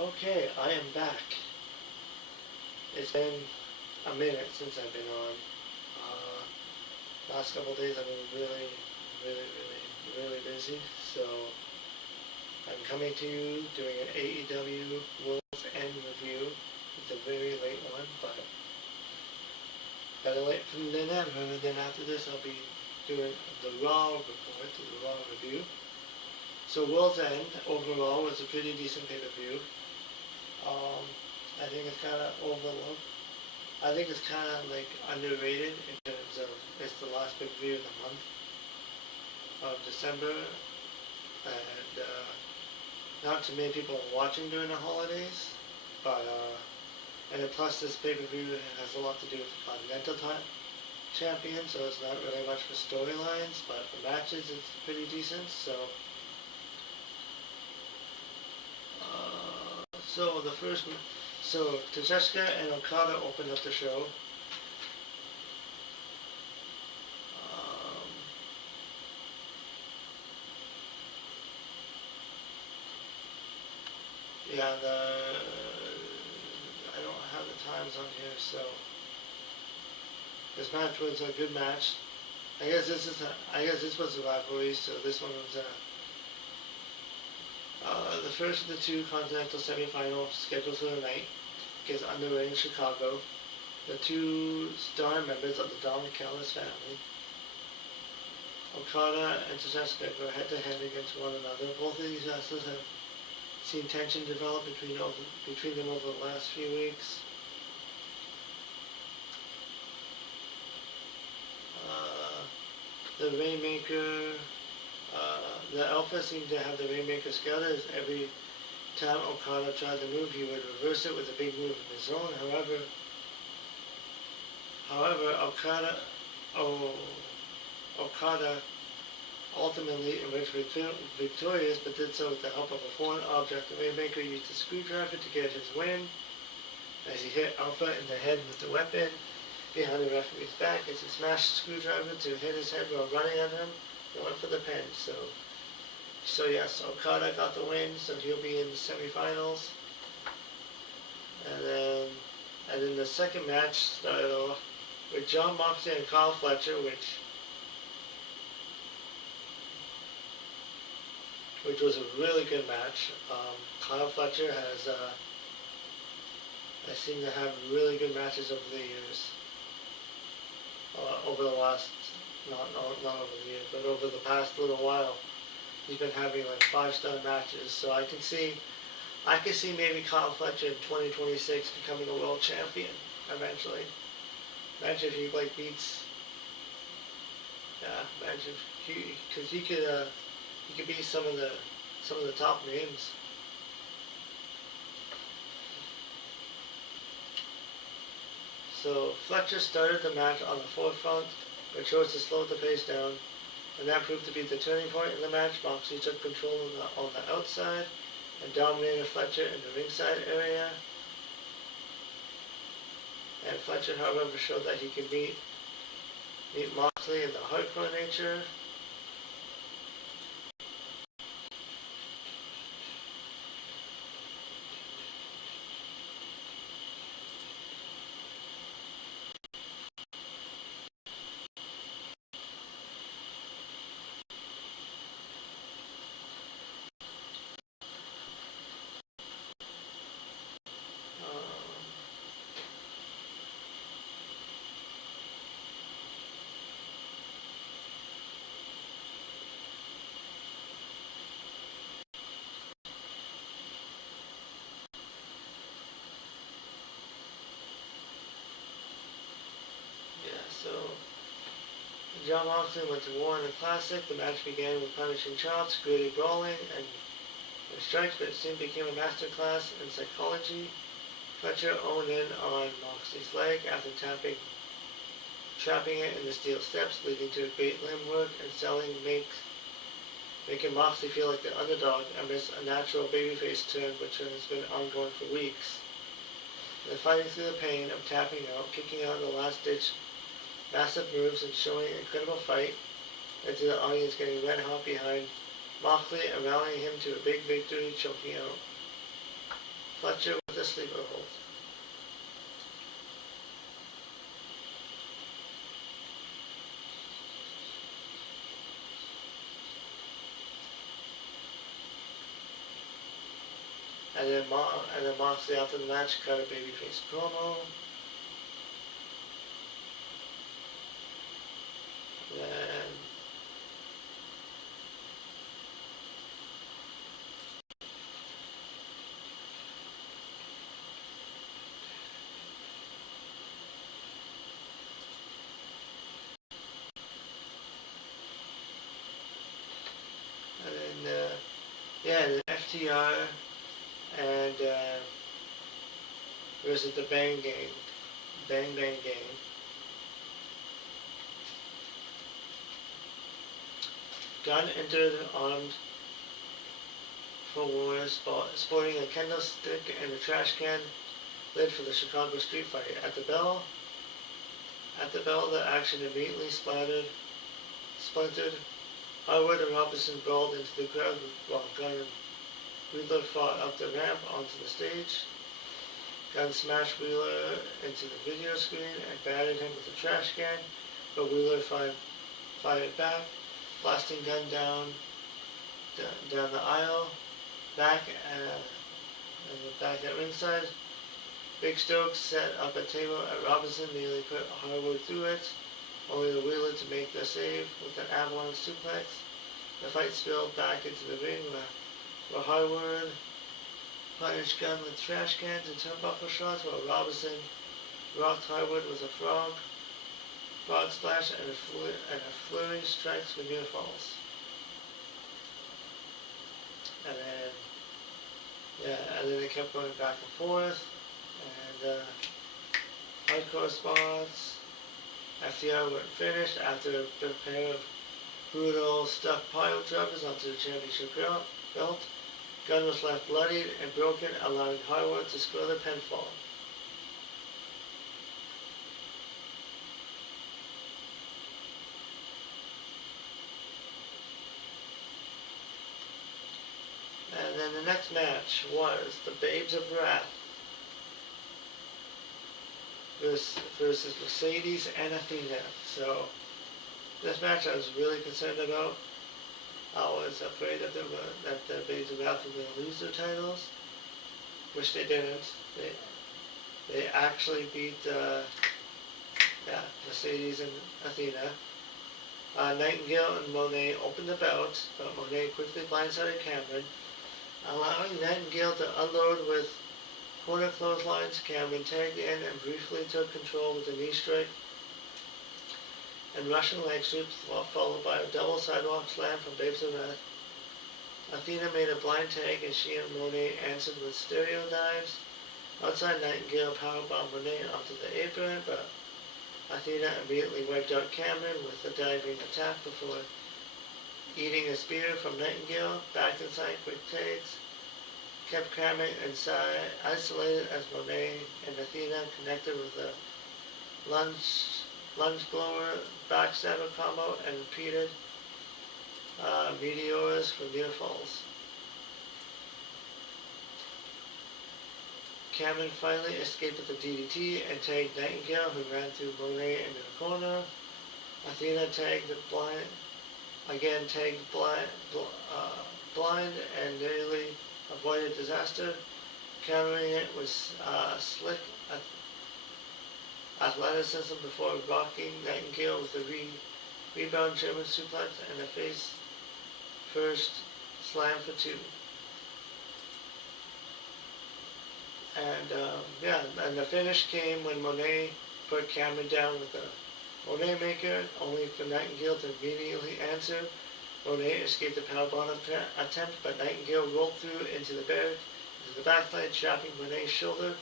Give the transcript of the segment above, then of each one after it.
Okay, I am back. It's been a minute since I've been on. Last couple of days I've been really busy. So I'm coming to you doing an Aew Worlds End review. It's a very late one, but better late than never. Then after this I'll be doing the Raw report, the Raw review. So World's End overall was a pretty decent pay-per-view. I think it's kind of overlooked. I think it's kind of like underrated in terms of it's the last big view of the month of December, and not too many people are watching during the holidays, but and then plus this pay-per-view has a lot to do with the Continental Champion, so it's not really much for storylines, but for matches it's pretty decent. So the first, so Tacheshka and Okada opened up the show. Yeah, I don't have the times on here, so this match was a good match. I guess this was a rivalry, so this one was the first of the two Continental semifinals scheduled for the night against underway in Chicago. The two star members of the Don Callis family, Okada and Tacheshka, go head to head against one another. Both of these wrestlers have seen tension develop between them over the last few weeks. The Rainmaker, the Alpha seemed to have the Rainmaker scouted, as every time Okada tried to move, he would reverse it with a big move of his own. However, Okada ultimately emerged victorious, but did so with the help of a foreign object. The Rainmaker used a screwdriver to get his win, as he hit Alpha in the head with the weapon behind the referee's back, as he smashed the screwdriver to hit his head while running on him. He went for the pin. So yes, Okada got the win, so he'll be in the semifinals. And then the second match started off with Jon Moxley and Kyle Fletcher, which was a really good match. Kyle Fletcher has I seem to have really good matches over the years. Over the last, not over the years, but over the past little while, he's been having like 5-star matches. So I can see maybe Kyle Fletcher in 2026 becoming a world champion eventually. Imagine if he like beats, imagine if because he could beat some of the top names. So Fletcher started the match on the forefront, but chose to slow the pace down, and that proved to be the turning point in the match. Moxley took control on the outside and dominated Fletcher in the ringside area. And Fletcher, however, showed that he could meet Moxley in the hardcore nature. So Jon Moxley went to war in the Classic. The match began with punishing chops, gritty brawling, and strikes, but it soon became a masterclass in psychology. Fletcher owned in on Moxley's leg after trapping it in the steel steps, leading to a great limb work and making Moxley feel like the underdog amidst a natural babyface turn, which has been ongoing for weeks. Then fighting through the pain of tapping out, kicking out in the last-ditch massive moves, and showing an incredible fight led to the audience getting red hot behind Moxley and rallying him to a big victory, choking out Fletcher with a sleeper hold. And then Moxley after the match cut a babyface promo. Then the FTR and versus the Bang Gang. Bang Bang Gang. Gunn entered armed for war, sporting a kendo stick and a trash can lid for the Chicago street fight. At the bell, the action immediately splintered. Harwood and Robinson brawled into the crowd while Gunn and Wheeler fought up the ramp onto the stage. Gunn smashed Wheeler into the video screen and battered him with a trash can, but Wheeler fired back, blasting Gunn down the aisle, back at ringside. Big Stokes set up a table at Robinson, nearly put Harwood through it, only the Wheeler to make the save with an avalanche suplex. The fight spilled back into the ring where Harwood punished Gunn with trash cans and turnbuckle shots, while Robinson rocked Harwood with a frog splash and a flurry strikes for near falls. And then they kept going back and forth, and hardcore spots. FTR weren't finished after a pair of brutal stuck pile drivers onto the championship belt. Gunn was left bloodied and broken, allowing Harwood to score the pinfall. And then the next match was the Babes of Wrath versus Mercedes and Athena. So this match I was really concerned about. I was afraid that the Babes of Wrath were going to lose their titles, which they didn't. They actually beat Mercedes and Athena. Nightingale and Monet opened the bout, but Monet quickly blindsided Cameron, allowing Nightingale to unload with corner clotheslines. Cameron tagged in and briefly took control with a knee strike and Russian leg sweeps, followed by a double sidewalk slam from Babes of Wrath. Athena made a blind tag and she and Monet answered with stereo dives. Outside, Nightingale powerbombed Monet onto the apron, but Athena immediately wiped out Cameron with a diving attack before eating a spear from Nightingale. Back inside, quick tags kept Cameron inside, isolated as Monet and Athena connected with a lunge blower, backstabber combo, and repeated meteors for near falls. Cameron finally escaped with the DDT and tagged Nightingale, who ran through Monet into the corner. Athena tagged blind and nearly avoided disaster, countering it with slick athleticism before rocking Nightingale with a rebound German suplex and a face first slam for two. And the finish came when Monet put Cameron down with a Monet Maker, only for Nightingale to immediately answer. Monet escaped the powerbomb attempt, but Nightingale rolled through into the backslide, trapping Monet's shoulder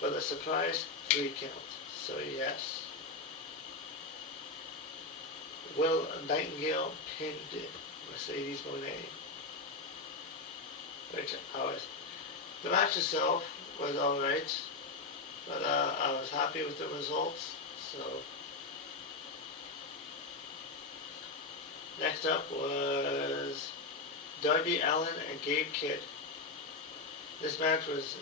for the surprise 3 count. So yes, Will Nightingale pinned Mercedes Monet, the match itself was alright, but I was happy with the results. So next up was Darby Allin and Gabe Kidd This match was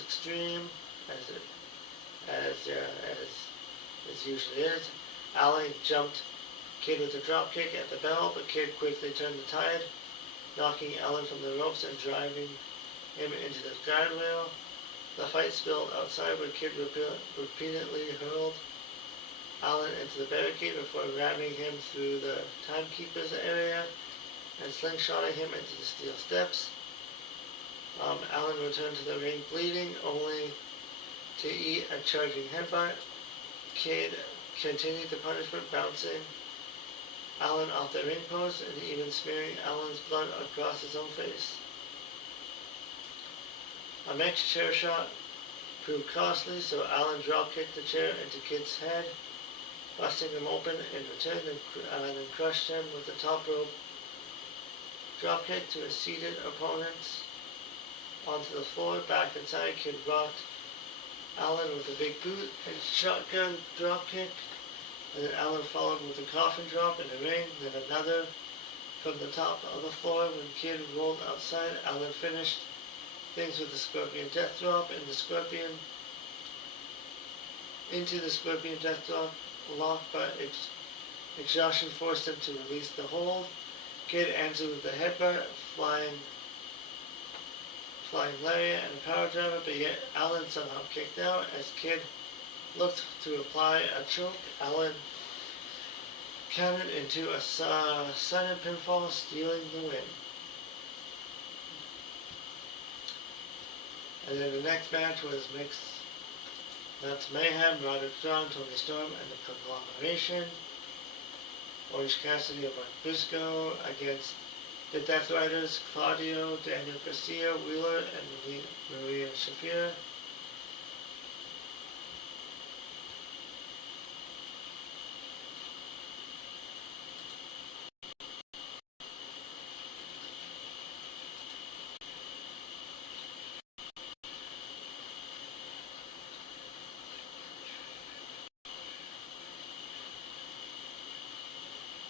extreme as it as usually is. Allen jumped Kid with a dropkick at the bell, but Kid quickly turned the tide, knocking Allen from the ropes and driving him into the guardrail. The fight spilled outside where Kid repeatedly hurled Allen into the barricade before ramming him through the timekeeper's area and slingshotting him into the steel steps. Allen returned to the ring bleeding, only to eat a charging headbutt. Kid continued the punishment, bouncing Allen off the ring post and even smearing Allen's blood across his own face. A next chair shot proved costly, so Allen drop-kicked the chair into Kid's head, busting him open in return, and then crushed him with the top rope dropkick to his seated opponents onto the floor. Back inside, Kid rocked Allen with a big boot and shotgun dropkick, and then Allen followed with a coffin drop in the ring, then another from the top of the floor. When Kid rolled outside, Allen finished things with the Scorpion Death Drop and the Scorpion into the Scorpion Death Drop lock, but exhaustion forced him to release the hold. Kid answered with a headbutt, flying lariat, and a power driver, but yet Allen somehow kicked out. As Kid looked to apply a choke, Allen countered into a sudden pinfall, stealing the win. And then the next match was Mixed Nuts Mayhem, Roderick Strong, Tony Storm, and the Conglomeration. Orange Cassidy and Mark Briscoe against the Death Riders, Claudio, Daniel Garcia, Wheeler, and Maria Shafir.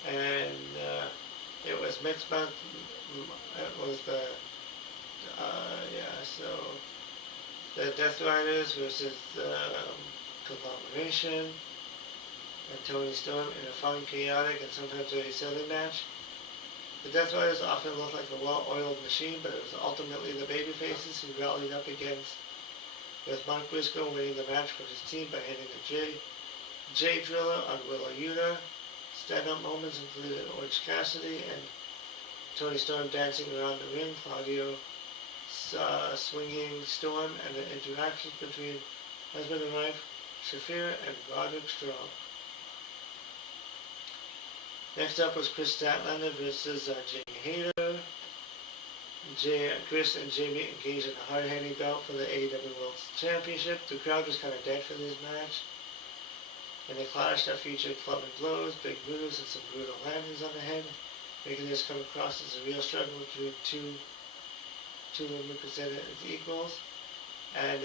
And it was mixed month. It was the so the Death Riders versus the Conglomeration and Tony Storm in a fun, chaotic, and sometimes very silly match. The Death Riders often looked like a well-oiled machine, but it was ultimately the babyfaces who rallied up against, with Mark Briscoe winning the match for his team by hitting a J Driller on Willow Yuta. Stand-up moments included Orange Cassidy and Tony Storm dancing around the ring, Claudio swinging Storm, and the interactions between husband and wife, Shafir and Roderick Strong. Next up was Chris Statlander versus Jamie Hayter. Chris and Jamie engaged in a hard-hitting bout for the AEW Worlds Championship. The crowd was kind of dead for this match. In a clash that featured clubbing blows, big moves, and some brutal landings on the head, making this come across as a real struggle between two women presented as equals. And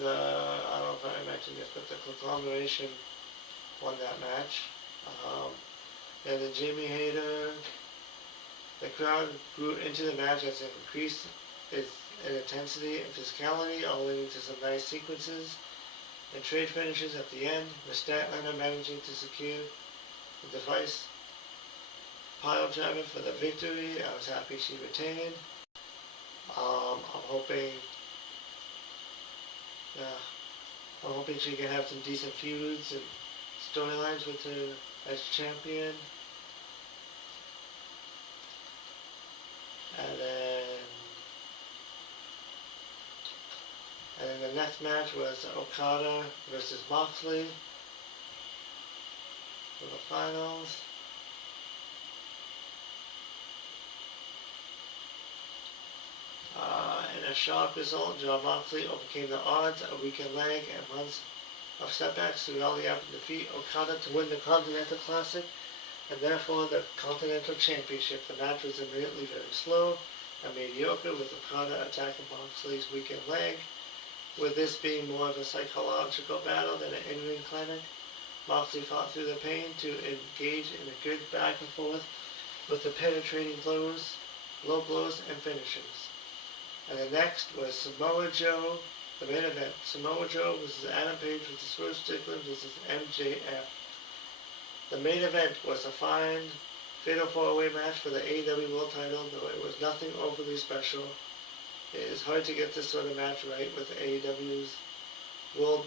yeah, I don't know if I mentioned this, but the Conglomeration won that match. And then Jamie Hayter, the crowd grew into the match as it increased in intensity and physicality, all leading to some nice sequences and trade finishes at the end, with Statlander managing to secure the device pile driver for the victory. I was happy she retained. I'm hoping she can have some decent feuds and storylines with her as champion. And then the next match was Okada versus Moxley for the finals. a shock result, Jon Moxley overcame the odds, a weakened leg, and months of setbacks to rally up and defeat Okada to win the Continental Classic and therefore the Continental Championship. The match was immediately very slow and mediocre, with Okada attacking Moxley's weakened leg, with this being more of a psychological battle than an in-ring clinic. Moxley fought through the pain to engage in a good back and forth with the penetrating blows, low blows, and finishes. And the next was Samoa Joe, the main event. Samoa Joe versus Adam Page with the Swerve Strickland versus MJF. The main event was a fine fatal 4-way match for the AEW World title, though it was nothing overly special. It is hard to get this sort of match right with AEW's World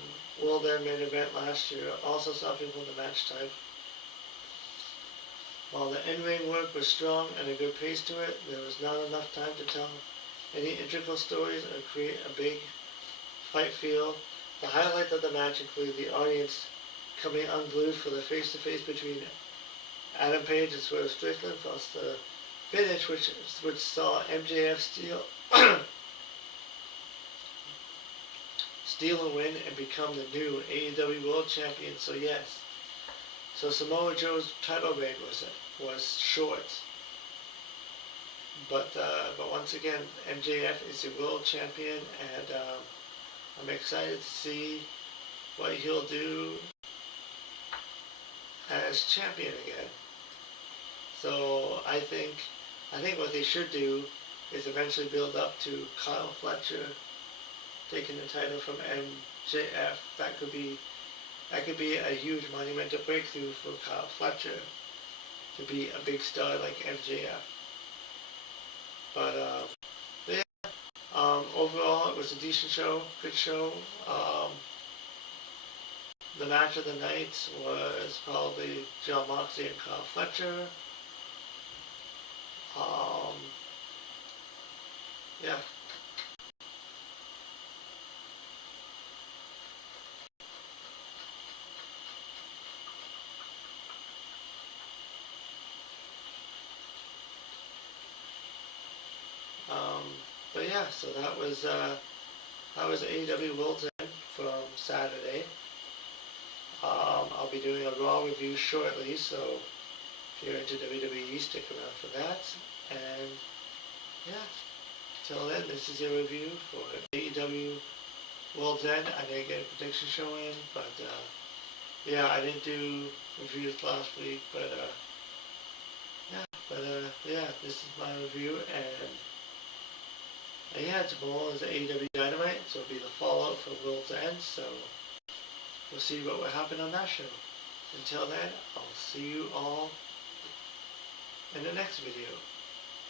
End main event last year, also suffering from the match type. While the in-ring work was strong and a good pace to it, there was not enough time to tell any integral stories or create a big fight feel. The highlight of the match included the audience coming unglued for the face-to-face between Adam Page and Swerve Strickland, plus the finish which saw MJF steal a win and become the new AEW World Champion. So yes, so Samoa Joe's title reign was short, but once again MJF is the World Champion, and I'm excited to see what he'll do as champion again. So I think what they should do is eventually build up to Kyle Fletcher taking the title from MJF. That could be a huge monumental breakthrough for Kyle Fletcher to be a big star like MJF. But yeah, overall it was a decent show, good show. The match of the night was probably Jon Moxley and Kyle Fletcher. Yeah. But yeah, so that was AEW Worlds End from Saturday. I'll be doing a Raw review shortly, so if you're into WWE, stick around for that. And yeah, till then, this is your review for AEW Worlds End. I didn't get a prediction show in, but yeah, I didn't do reviews last week, but yeah, this is my review, and yeah, tomorrow is AEW Dynamite, so it'll be the fallout for World's End, so we'll see what will happen on that show. Until then, I'll see you all in the next video.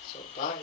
So bye!